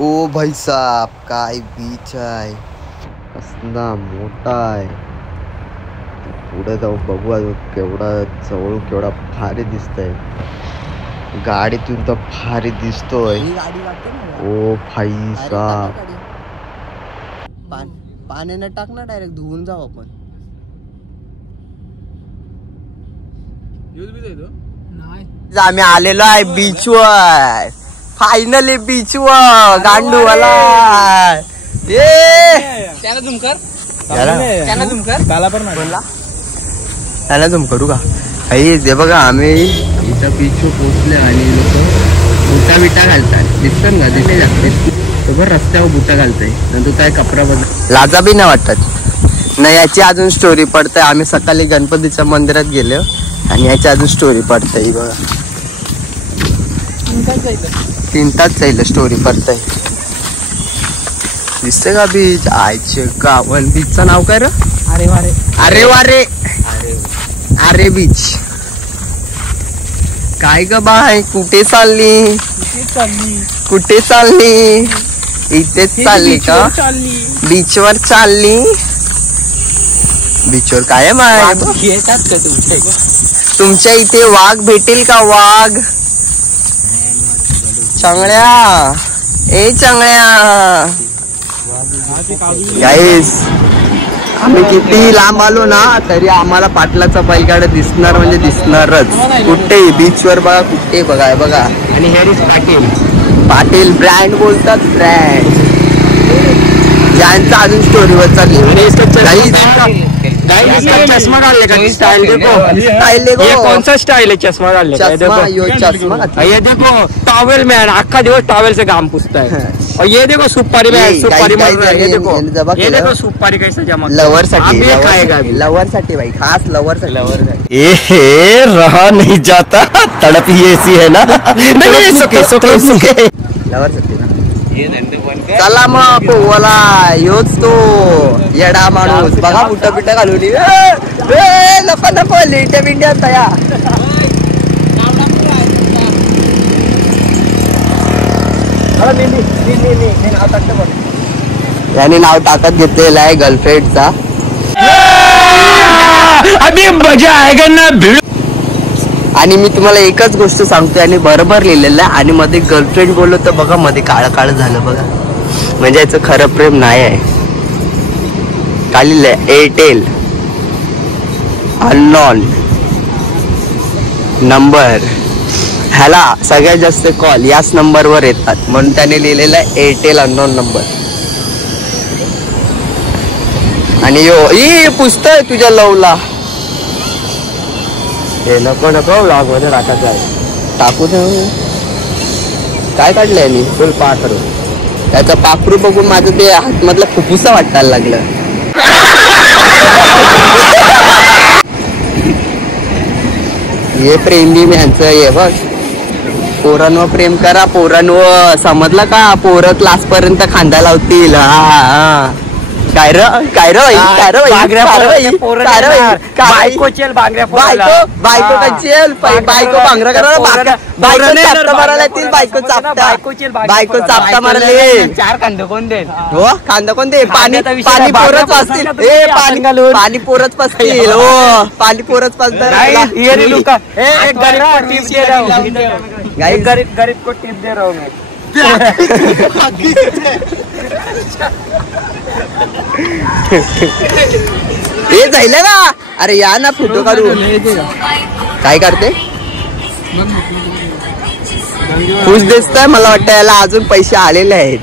ओ भाई साहब, काय बीच आहे, कसला मोठा आहे. पुढे जाऊ बघू अजून केवढा जवळ, केवढा भारी दिसतंय. गाडीतून तर भारी दिसतोय. ओ भाई साहब, पाण्याने टाक ना, डायरेक्ट धुवून जाऊ आपण. आम्ही आलेलो आहे बीचवर, फायनली बीचवर. गांडूवाला त्याला झूम कर, त्याला झूम कर. त्याला झूम करू का? हे बघा, आम्ही इथं बीचवर पोहोचले आणि लोक बुटा बिटा घालतात. दिसतात ना, तिथे जाते बरं, रस्त्यावर बुटा घालताय. नंतर काय कपडा बदल लाजा बी नाही वाटत ना. याची अजून स्टोरी पडते. आम्ही सकाळी गणपतीच्या मंदिरात गेलो आणि याची अजून स्टोरी पडते. बघा, 3 तास जाईल स्टोरी पडताय. दिसते का बीच? आयचे गावन. बीचचं नाव काय रे? अरे वारे, अरे वारे, अरे बीच. काय ग बाय, कुठे चालली? कुठे चालली? इथेच चालली का? बीचवर चालली. बीचवर काय माय येतात का तुमच्या इथे? वाघ भेटेल का? वाघ? चांगल्या, ए चांगल्या. गाईस, आम्ही किती लांब आलो ना तरी आम्हाला पाटलाचा बैलगाडा दिसणार म्हणजे दिसणारच. कुठेही बीचवर बघा, कुठे बघा. बघा, आणि hair is Patil. Patil brand बोलतात, ब्रँड. यांचा अजून स्टोरीवर चालली. चष्मा डालने का स्टाइल देखो, स्टाइल देखो. ये कौन सा स्टाइल है चश्मा डालने का? चश्मा, यो चश्मा. ये देखो टॉवेल में आखा दिवस टॉवेल से काम पूछता है. और ये देखो सुपारी में सुपारी मार रहा है. ये देखो सुपारी कैसे जमा. लवर साठी, खाएगा लवर साठी भाई, खास लवर साठी. ए रहा नहीं जाता, तड़प ही ऐसी है ना. नहीं, सुके सुके सुके. लवर साठी ना. चला मग पोवाला. योच तो येडा माणूस बघा, बुटा बिटा घालून. नको नको, लिट्या बिंड्या तया. याने नाव टाकत घेतलेलं आहे गर्लफ्रेंडचा. अभी मजा आएगा ना भिड़. आणि मी तुम्हाला एकच गोष्ट सांगतोय, आणि बरोबर लिहिलेलं आहे. आणि मध्ये गर्लफ्रेंड बोललो तर बघा, मध्ये काळं काळं झालं बघा. म्हणजे याचं खरं प्रेम नाही आहे. काय लिहिलंय? Airtel unknown number. ह्याला सगळ्यात जास्त कॉल याच नंबरवर येतात, म्हणून त्याने लिहिलेलं आहे एअरटेल अननोन नंबर. आणि यो पुस्तक तुझ्या लवला. हे नको नको, ब्लॉग मध्ये टाकायचं आहे. टाकू दे. काय काढलंय मी? फुल पाखरू. त्याचं पाखरू बघून माझं ते हातमधलं फुफ्फुसा वाटायला लागलं. हे प्रेम बी यांचं हे बघ. पोरांवर प्रेम करा, पोरांवर. समजलं का? पोरं क्लास पर्यंत खांदा लावतील. काय रे, काय रे, काय रे, बायको चेल बांगड्या, बायको कचेल, बायको भांगरा करा. बायको चापटा मारायला येतील. बायको चापटा मारायला. 4 कांदे कोण दे? हो, कांदा कोण दे? पाणी पोरच पाजतील. ए पाणी पोरच पाजतील. हो, पाणी पोरच पाजतात. गरीब को टिप दे रहा हूँ मैं. हे जाईल का? अरे या ना, फोटो काढू. काय करते? खुश दिसतंय. मला वाटतं याला अजून पैसे आलेले आहेत.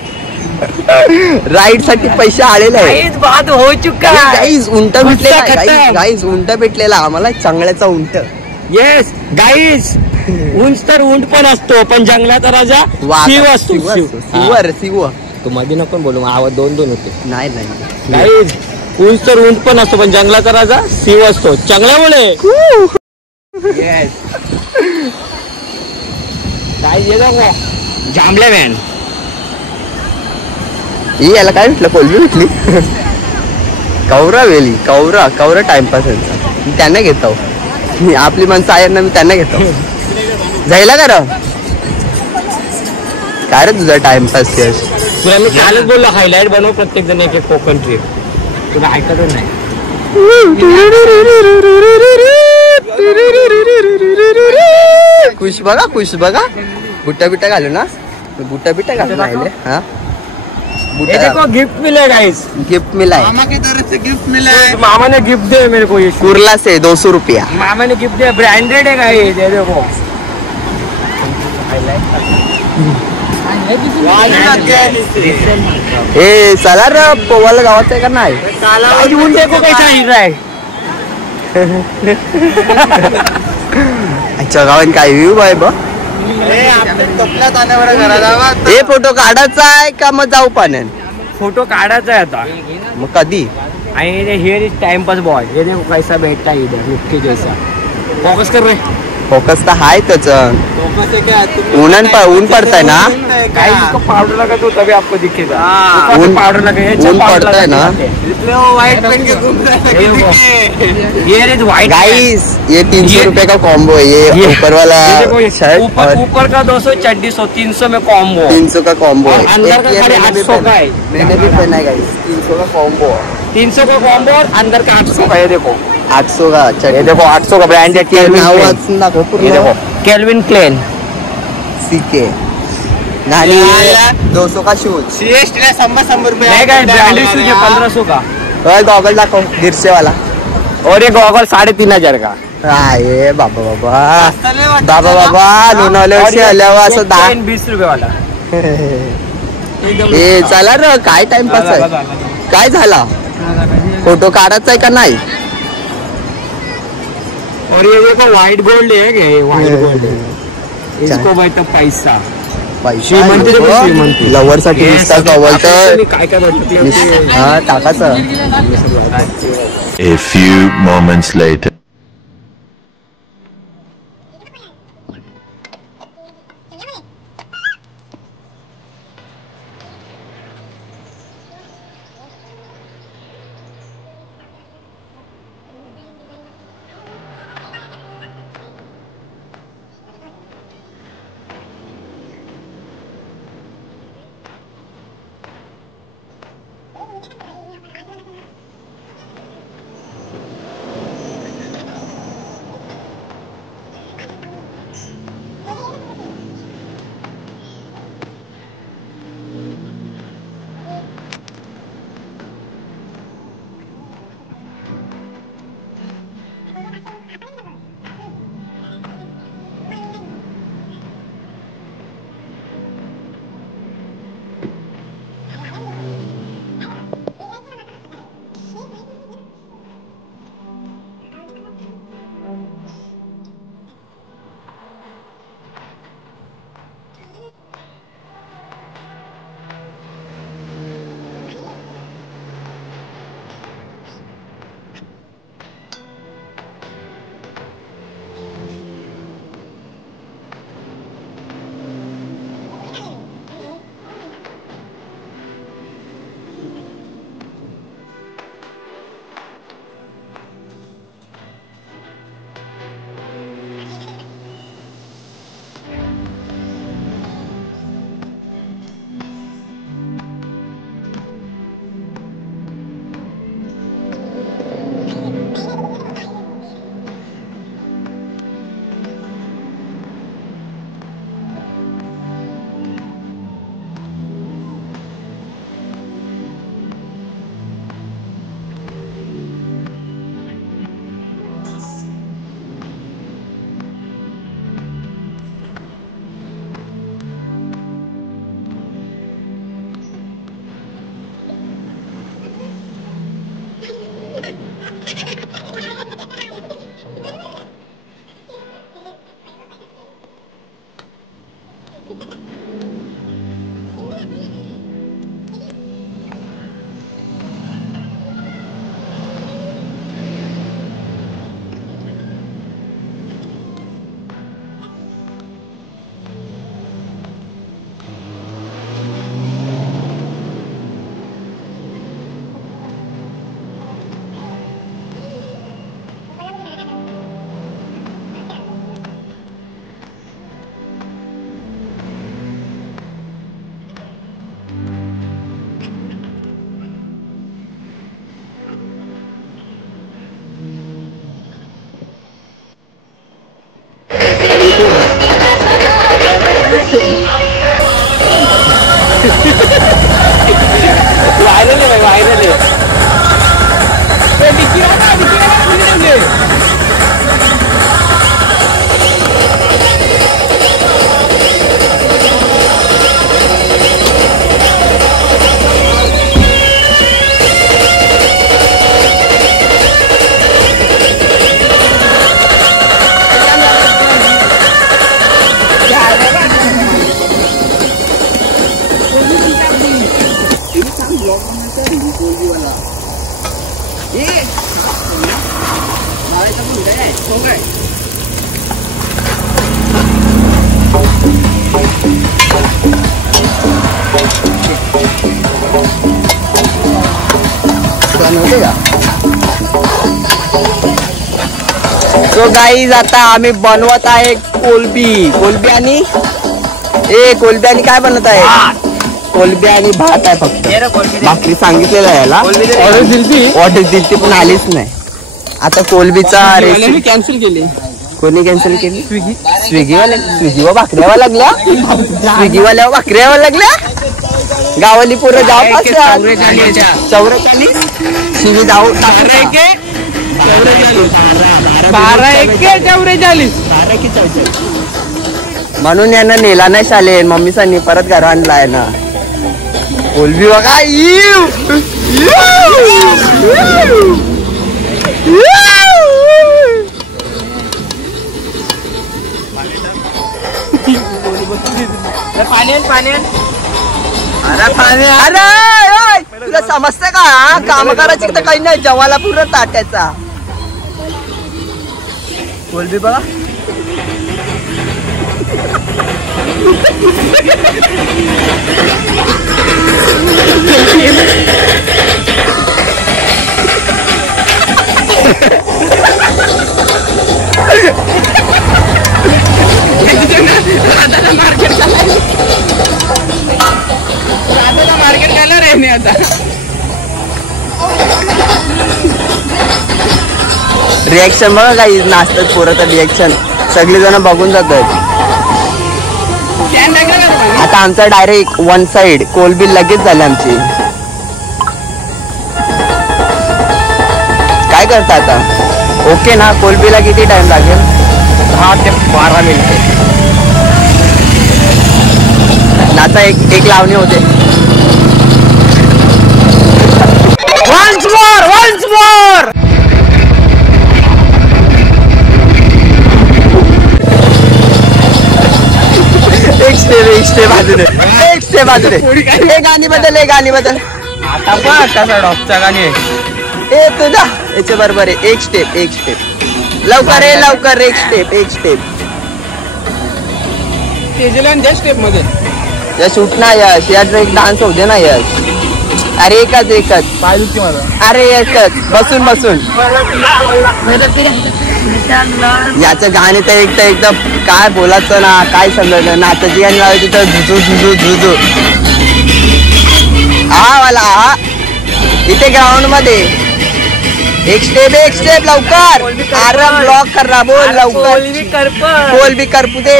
राईड साठी पैसे आलेले आहेत. बात हो चुका. गाईज उंट भेटलेला. गाईज उंट भेटलेला आम्हाला, चांगल्याचा उंट. येस गाईज, उंच तर उंट पण असतो, पण जंगलाचा राजा शिव असतो. शिव. तू मध्ये नको बोलू, आवाज 2-2 होते. नाही गाईज, उंच तर उंट पण असतो, पण जंगलाचा राजा शिव असतो. चांगल्यामुळे येस. काय जांभल्या व्हॅन. ही याला काय भेटलं? कोलबी भेटली. कौरा वेली, कौरा टाइमपास त्यांना घेतो. आपली माणसं आहे ना, मी त्यांना घेतो. जायला का रे? काय रे तुझा टाइमपास? तुला मी कालच बोललो हायलाइट बनव प्रत्येक जण एक कोकण ट्रिप, तुला ऐकतच नाही. खुश बघा बुट्टा बिट्टा घालू ना, बुट्टा बिट्टा घालून राहिले. हा ये देखो गिफ्ट मिला गाइस, गिफ्ट मिला है, मामा की तरफ से गिफ्ट मिला है. मामा ने गिफ्ट दिया मेरे को, ये कुर्ला से 200 रुपया. मामा ने गिफ्ट दिया, ब्रांडेड है गाइस. ये देखो ए चला रे पोवाला गावात आहे का नाही. आज ऊन देखो कैसा हिल रहा है. अच्छा गावात काय व्ह्यू आहे बघ. हे फोटो काढायचा आहे का मग जाऊ पाण्यान. फोटो काढायचा आहे आता, मग कधी. आणि हियर इज टाइमपास बॉय. ये देखो कैसा बैठता है इधर मुक्के जैसा. फोकस कर रहे. फोकस तर हाय त्याच. ऊन पडताय ना. गाइस इसको पाउडर लगा तो तभी आपको दिखेगा. ऊन पाउडर लगा, ऊन पडताय ना. व्हाइट पहन के घूम रहा है. ये इज व्हाइट गाइस ये 300 रुपए का कॉम्बो है. ये ऊपर वाला शर्ट और ऊपर का 200 चड्डी 100, 300 में कॉम्बो. 300 का कॉम्बो है. अंदर का ये खाली मैंने भी 800 का है. मैंने भी पहना है गाइस. 300 का कॉम्बो, 300 का कॉम्बो और अंदर का 800 का. ये देखो 800 का ये चड्डी. देखो 800 का ब्रांडेड केल्विन नाव क्लेन. वाचून दाखव ये देखो पूर्ण. Calvin Klein. सीके आणि 200 का शूज. सीएसटी ला 100 रुपये. नहीं गाइस ब्रांडेड शूज है 1500 का. और गॉगल दाखव गिरसे वाला. और ये गॉगल 3500 का. ये बाबा लोणावल्यावरशी आल्यावर असं 20 रुपये वाला. ए चला रे काय टाइमपास आहे. काय झाला फोटो काढायचा आहे का नाही. और ये देखो व्हाइट गोल्ड है, व्हाइट गोल्ड है. इसको बोलतो पैसा. श्रीमंती देखो, श्रीमंती. लवर साठी हे नुसता सगळं कवल तर आपल्याला काय काय भेटतं ते. हा टाकायचं. A few moments later. Viral आहे व्हायरल आहे. सो गाईज आता आम्ही बनवत आहे कोलबी. कोलबी आणि काय बनवत आहे? कोलबी आणि भात आहे फक्त. भाकरी सांगितलेलं आहे याला. ऑर्डर दिलती पण आलीच नाही. आता कोलबीचा रेसिपी कॅन्सल केली. कोणी कॅन्सल केली? स्विगीवर भाकऱ्यावर लागल्या. स्विगीवाल्यावर भाकऱ्यावर लागल्या. गावाली पूर्ण जाऊ 44 शिवी जाऊ 12 म्हणून यांना नेला नाही शालेन. मम्मी सांनी परत घर आणलाय ना. कोलबी बघा. अरे तुला समजतं का? काम करायची तर काही नाही. जेवायला पूर्ण ताट्याचा. कोलबी बघा. मार्केट झालं रे मी आता. रिएक्शन बघा काही नाचतात पोरं. तर रिएक्शन सगळेजण बघून जातात. आता आमचा डायरेक्ट वन साइड कोलबी लगेच झाली आमची. काय करता आता? ओके ना. कोलबीला किती टाइम लागेल? 10 ते 12 मिनिटे. आता एक लावणी होते. Once more. एक स्टेप बाजूने. एक गाणी बदल. आता बघ कसा डॉगचा गाणी आहे. ए तुझा याच्या बरोबर आहे. एक स्टेप लवकर. एक स्टेप. त्या स्टेप मध्ये यश उठ ना. यश एक डान्स होते ना. यश अरे एकच पाहिजे मला. अरे एकच बसून याचं गाणे तर एकदम काय बोलायचं ना. काय समजायचं. नाचाची गाणी लावायची तर झुझू. हा इथे ग्राउंड मध्ये एक स्टेप लवकर. अरे ब्लॉक कर रहा. बोल लवकर. कोलबी करपू दे.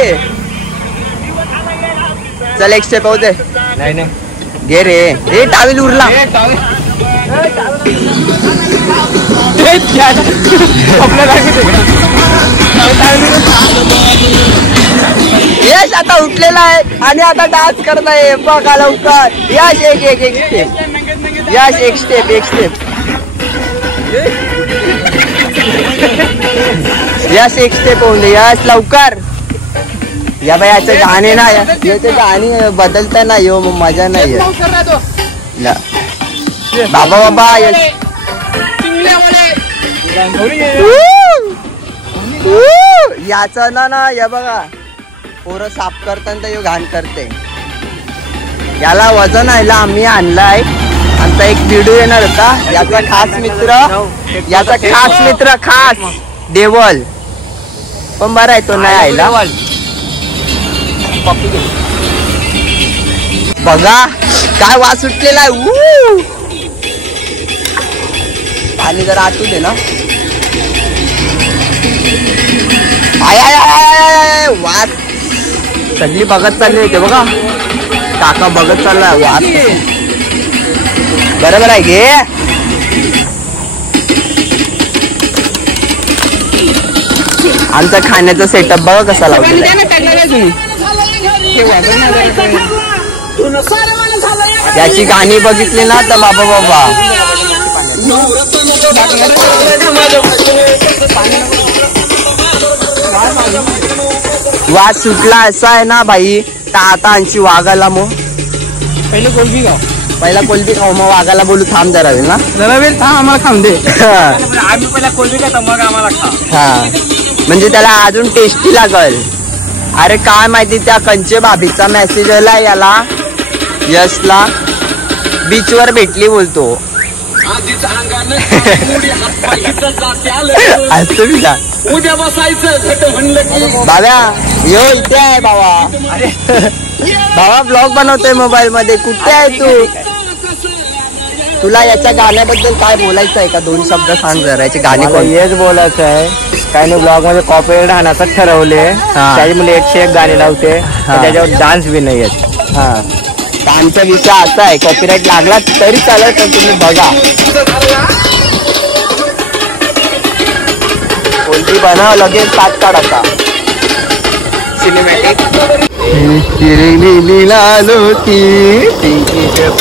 चल एक स्टेप होऊ दे. नाही घे रे. हे टावेल उरला. यश आता उठलेला आहे आणि आता डान्स करत आहे. बघा लवकर. यश एक स्टेप. यश एक स्टेप. यश एक स्टेप होऊन दे. यश लवकर. या बाई याचं गाणे ना. याचे गाणे बदलता ना. यो मजा नाही. बाबा यश याचं ना या बघा पोरं साफ करताना यो घाण करते. याला वजन आहे. आम्ही आणलाय. आमचा एक व्हिडिओ येणार होता. याचा खास मित्र खास देवल पण बरा आहे. तो नाही आयला. बघा काय वास सुटलेला आहे. पाणी जरा आटू दे ना. आय वास सगळी बघत चालली होते बघा. काका बघत चाललाय वाट. बरोबर आहे घे. आमचा खाण्याचा सेटअप बघा कसा लावलेला आहे. याची गाणी बघितली ना तर बाबा बाबा वाद सुटला असा आहे ना भाई. तर आता आणखी वाघाला मग पहिले कोलबी गाव, पहिला कोलबी खाऊ मग वाघाला बोलू थांब जरा वेळ ना. जरा वेळ थांब आम्हाला खाऊन दे. आम्ही पहिला कोलबी खातो मग आम्हाला खा. हा म्हणजे त्याला अजून टेस्टी लागल. अरे काय माहिती त्या कंचे भाभीचा मेसेज आला याला यशला बीचवर भेटली बोलतो. असतो मी का उद्या बसायचं म्हणलं की बाबा यो इथे आहे बाबा. अरे बाबा ब्लॉग बनवतोय मोबाईल मध्ये. कुठे आहे तू? तुला याच्या गाण्याबद्दल काय बोलायचं आहे का? 2 शब्द सांग जरा. याचे गाणे कोण? हेच बोलायचं आहे. काही नाही ब्लॉग मध्ये कॉपीराइट राहण्याचं ठरवले. त्याच्यामुळे 101 गाणे लावते. त्याच्यावर डान्स बी नाही येत. हा आमचा विषय असा आहे कॉपीराईट लागला तरी चालेल तर तुम्ही बघा. कोणती बनव लगेच 7 काढा सिनेमॅटिक.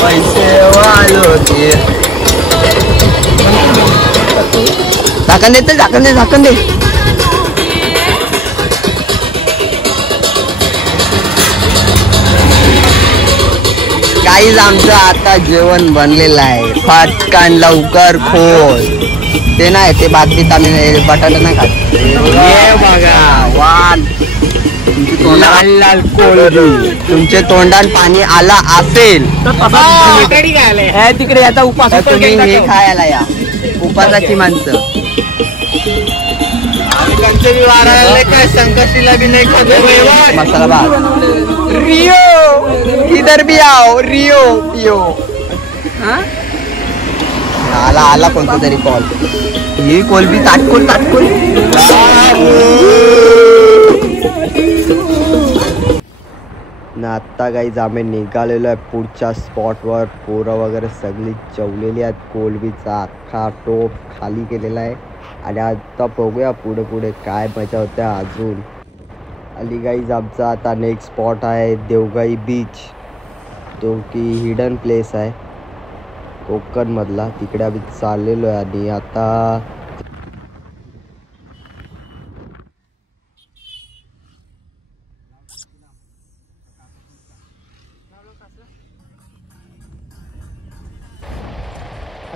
पैसे वालोती. झाकण दे, झाकण दे, झाकण दे. काहीच आमचं आता जेवण बनलेलं आहे. फटकन लवकर खोल. ते नाही ते बातमीत आम्ही बटाटा नाही खात. हे बघा वान लाल लाल कोलबी. तुमचे तोंडात पाणी आला असेल तिकडे याचा उपास तुम्ही हे खायला या. उपासाची माणसं. संकष्टीला बी नाही खात. मसाला भात. रियो इधर भी आओ. रियो पियो. आला कोणता तरी कॉल. ही कोलबी ताटकोल ताटकोल. ना आत्ता काही आम्ही निघालेलो आहे पुढच्या स्पॉटवर. पोरं वगैरे सगळी जेवलेली आहेत. कोलबीचा अख्खा टोप खाली केलेला आहे. आणि आता बघूया पुढे पुढे काय मजा होते अजून. अली गाईज आमचा आता नेक्स्ट स्पॉट आहे देवगाई बीच. तो की हिडन प्लेस आहे कोकणमधला. तिकडे आम्ही चाललेलो आहे.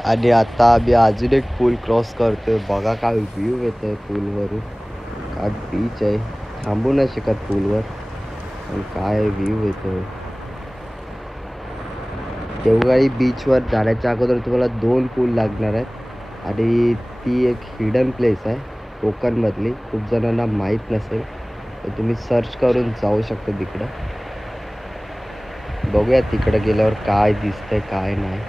आणि आता आम्ही अजून एक पूल क्रॉस करतोय. बघा काय व्ह्यू येतोय पूलवरून. काय बीच आहे. थांबू नाही शकत पूलवर पण काय व्ह्यू येतोय. देवगाई बीचवर जाण्याच्या अगोदर तुम्हाला 2 पूल लागणार आहेत. आणि ती एक हिडन प्लेस आहे कोकणमधली. खूप जणांना माहीत नसेल तर तुम्ही सर्च करून जाऊ शकता तिकडं. बघूया तिकडं गेल्यावर काय दिसतंय काय नाही.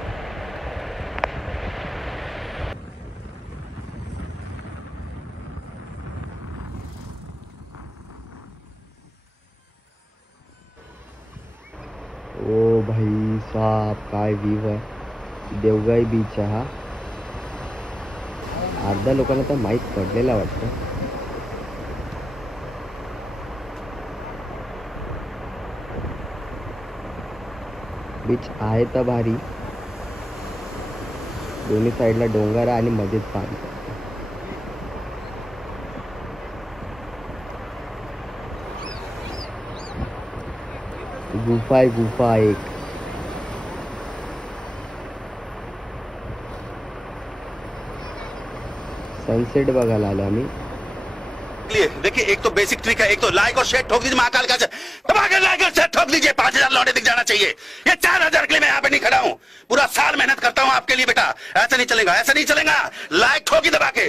ओ भाई साहब काय व्ह्यू आहे. देवगाई बीच आहे हा. अर्ध्या लोकांना तर माहीत पडलेला वाटतं. बीच आहे तर भारी. दोन्ही साईडला डोंगर आहे आणि मध्येच पाणी. गुफा आहे गुफा एक. सनसेट बघायला आलो आम्ही. देखिए एक तो बेसिक ट्रिक है. एक तो लाइक और शेयर ठोक दीजिए महाकाल का. लाइक और शेयर ठोक दीजिए. 5000 लौटे दिख जाना चाहिए. ये 4000 के लिए मैं यहाँ पे नहीं खड़ा हूँ. पूरा साल मेहनत करता हूँ आपके लिए बेटा. ऐसा नहीं चलेगा, ऐसा नहीं चलेगा. लाइक ठोकी दबा के.